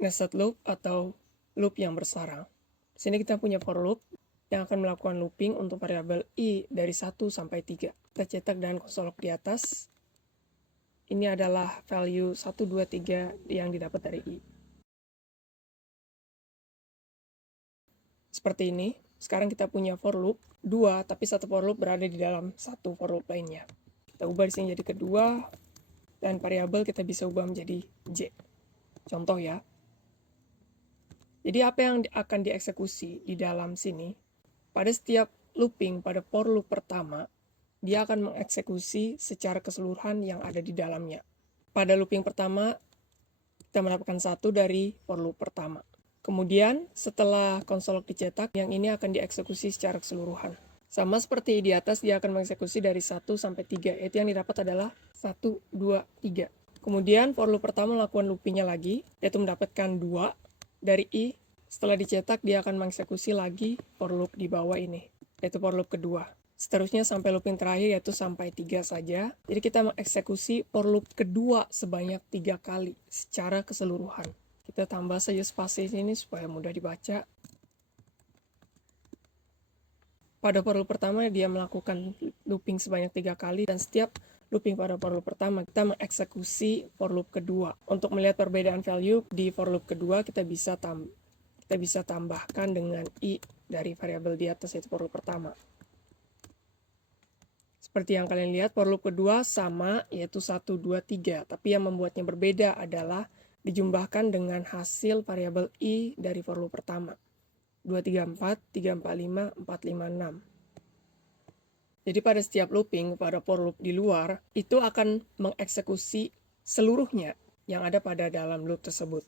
nested loop atau loop yang bersarang. Di sini kita punya for loop yang akan melakukan looping untuk variabel i dari 1 sampai 3. Kita cetak dan konsol log di atas. Ini adalah value 1, 2, 3 yang didapat dari i. Seperti ini. Sekarang kita punya for loop 2, tapi satu for loop berada di dalam satu for loop lainnya. Kita ubah di sini jadi kedua, dan variabel kita bisa ubah menjadi j. Contoh ya. Jadi apa yang akan dieksekusi di dalam sini? Pada setiap looping pada for loop pertama, dia akan mengeksekusi secara keseluruhan yang ada di dalamnya. Pada looping pertama, kita mendapatkan 1 dari for loop pertama. Kemudian, setelah konsol log dicetak, yang ini akan dieksekusi secara keseluruhan. Sama seperti di atas, dia akan mengeksekusi dari 1 sampai 3, yaitu yang didapat adalah 1, 2, 3. Kemudian, for loop pertama melakukan loopingnya lagi, yaitu mendapatkan 2 dari i. Setelah dicetak, dia akan mengeksekusi lagi for loop di bawah ini, yaitu for loop kedua. Seterusnya sampai looping terakhir, yaitu sampai 3 saja. Jadi kita mengeksekusi for loop kedua sebanyak 3 kali secara keseluruhan. Kita tambah saja spasi ini supaya mudah dibaca. Pada for loop pertama dia melakukan looping sebanyak 3 kali, dan setiap looping pada for loop pertama kita mengeksekusi for loop kedua. Untuk melihat perbedaan value di for loop kedua, kita bisa tambahkan dengan i dari variabel di atas, yaitu for loop pertama. Seperti yang kalian lihat, for loop kedua sama, yaitu 1, 2, 3. Tapi yang membuatnya berbeda adalah dijumlahkan dengan hasil variabel i dari for loop pertama. 2, 3, 4, 3, 4, 5, 4, 5, 6. Jadi pada setiap looping pada for loop di luar, itu akan mengeksekusi seluruhnya yang ada pada dalam loop tersebut.